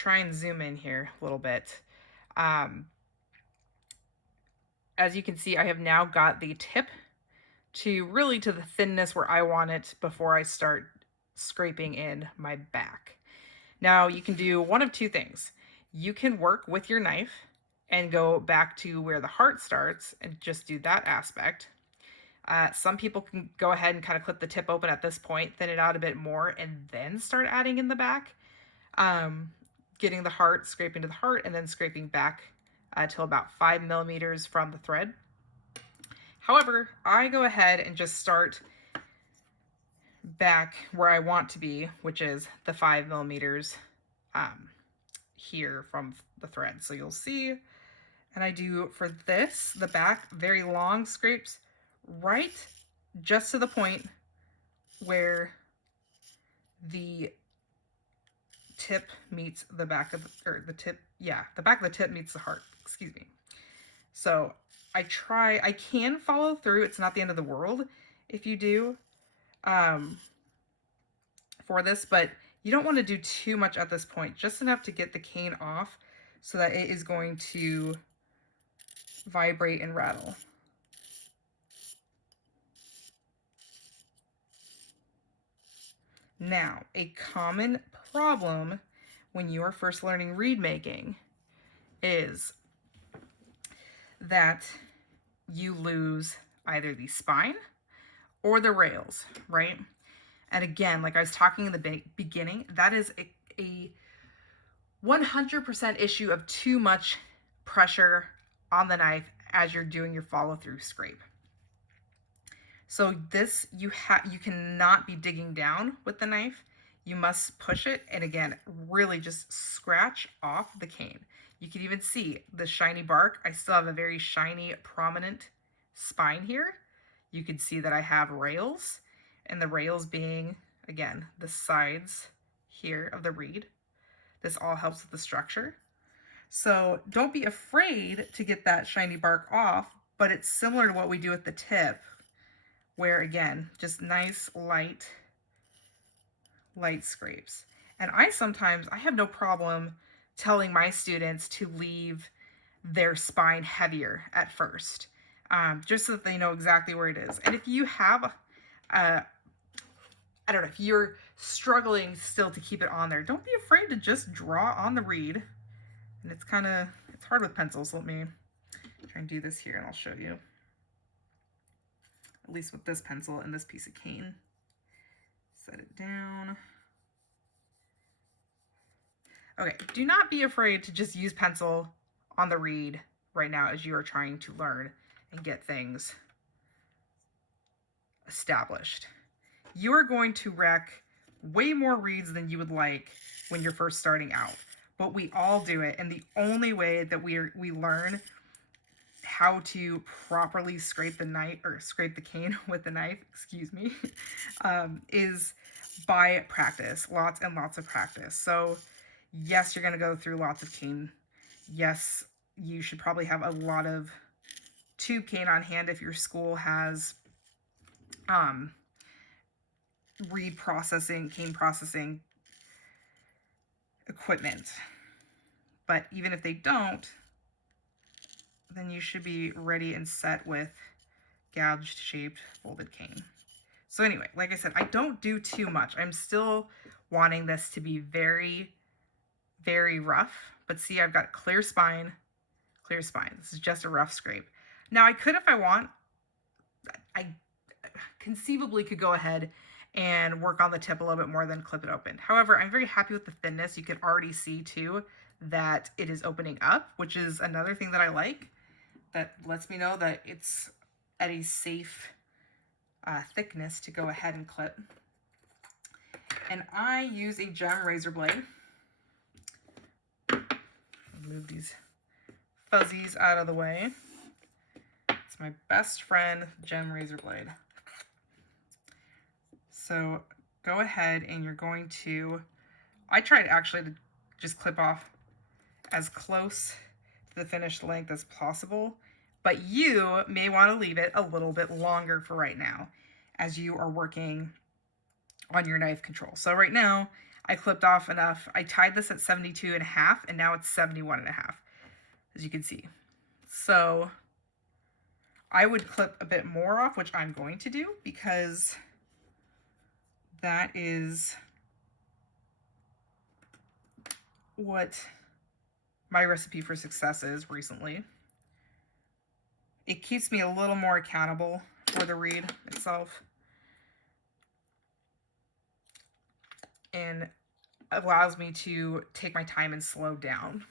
try and zoom in here a little bit. Um, as you can see, I have now got the tip to the thinness where I want it before I start scraping in my back. Now you can do one of two things. You can work with your knife and go back to where the heart starts and just do that aspect. Some people can go ahead and kind of clip the tip open at this point, thin it out a bit more, and then start adding in the back. Um, Getting the heart, scraping to the heart, and then scraping back till about 5 millimeters from the thread. However, I go ahead and just start back where I want to be, which is the 5 millimeters here from the thread. So you'll see, and I do for this, the back, very long scrapes right just to the point where the tip meets the back of the, or the tip, yeah, the back of the tip meets the heart, excuse me. So I can follow through. It's not the end of the world if you do for this, but you don't want to do too much at this point, just enough to get the cane off so that it is going to vibrate and rattle. Now, a common problem when you are first learning reed making is that you lose either the spine or the rails, right? And again, like I was talking in the beginning, that is a 100% issue of too much pressure on the knife as you're doing your follow through scrape. So this, you cannot be digging down with the knife. You must push it, and again, really just scratch off the cane. You can even see the shiny bark. I still have a very shiny, prominent spine here. You can see that I have rails, and the rails being, again, the sides here of the reed. This all helps with the structure. So don't be afraid to get that shiny bark off, but it's similar to what we do with the tip, where again, just nice light scrapes. And I have no problem telling my students to leave their spine heavier at first, just so that they know exactly where it is. And if you have, I don't know, if you're struggling still to keep it on there, don't be afraid to just draw on the reed. And it's hard with pencils. Let me try and do this here and I'll show you. At least with this pencil and this piece of cane. Set it down. Okay, do not be afraid to just use pencil on the reed right now as you are trying to learn and get things established. You are going to wreck way more reeds than you would like when you're first starting out, but we all do it, and the only way that we learn how to properly scrape the cane with the knife, excuse me, is by practice, lots and lots of practice. So yes, you're going to go through lots of cane. Yes, you should probably have a lot of tube cane on hand if your school has cane processing equipment. But even if they don't, then you should be ready and set with gouged shaped folded cane. So anyway, like I said, I don't do too much. I'm still wanting this to be very, very rough, but see, I've got clear spine. This is just a rough scrape. Now I could, if I want, I conceivably could go ahead and work on the tip a little bit more than clip it open. However, I'm very happy with the thinness. You can already see too that it is opening up, which is another thing that I like. That lets me know that it's at a safe thickness to go ahead and clip. And I use a gem razor blade. Move these fuzzies out of the way. It's my best friend, gem razor blade. So go ahead and you're going to, I tried actually to just clip off as close to the finished length as possible, but you may want to leave it a little bit longer for right now as you are working on your knife control. So right now I clipped off enough. I tied this at 72.5 and now it's 71.5, as you can see. So I would clip a bit more off, which I'm going to do because that is what my recipe for success is recently. It keeps me a little more accountable for the reed itself and allows me to take my time and slow down.